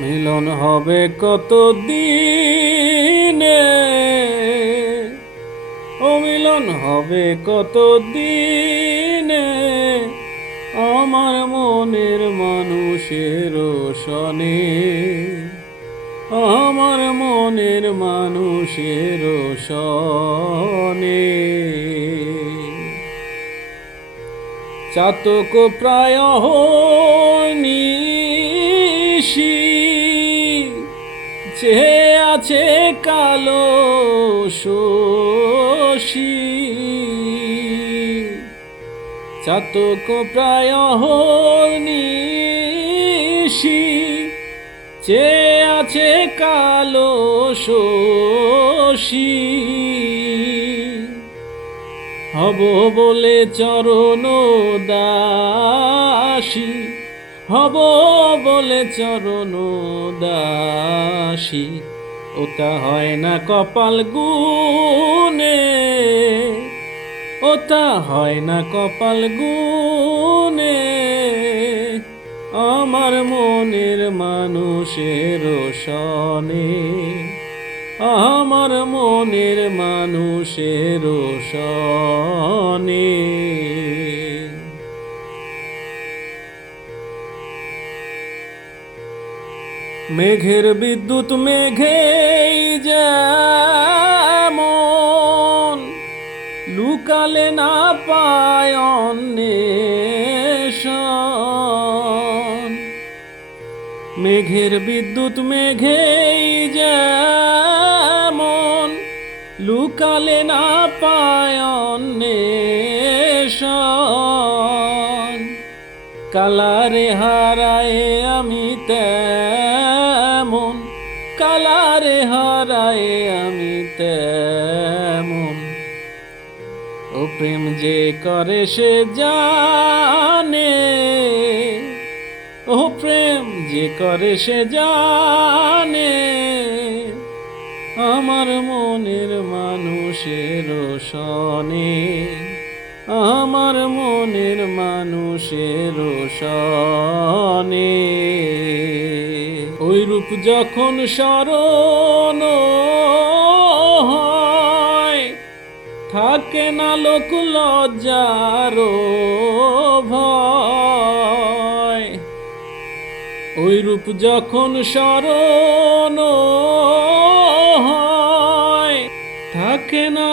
মিলন হবে কত দিনে ও মিলন হবে কত দিনে আমার মনের মানুষের সনে আমার মনের মানুষের সনে চাতক প্রায় নিশি, যে আছে কালো শশী। চাতক প্রায় নিশি, যে আছে কালো শশী। হব বলে চরণ দাসী হব বলে চরণ দাসী ওটা হয় না কপাল গুনে ওটা হয় না কপাল গুনে আমার মনের মানুষের সনে আমার মনের মানুষের সনে মেঘের বিদ্যুৎ মেঘেই যেমন লুকালে না পায় মেঘের বিদ্যুৎ মেঘেই যেমন লুকালে না পায় কালারে হারায় আমি তেমন কালারে হারায় আমি তেমন। ও প্রেম যে করে সে জানে। ও প্রেম যে করে সে জানে। আমার মনের মানুষের সনে আমার মনের মানুষের সনে ওই রূপ যখন স্মরণ হয়, থাকে না লোক লজ্জার ভয়। রূপ যখন স্মরণ হয়, থাকে না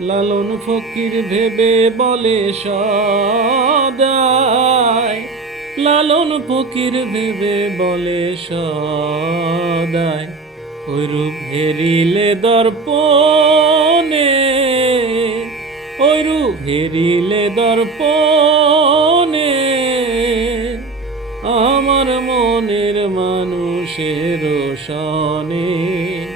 লালন ফকির ভেবে বলে সদায় লালন ফকির ভেবে বলে সদায় ওই রূপ হেরিলে দর্পণে, ওই রূপ হেরিলে দর্পণে আমার মনের মানুষের সনে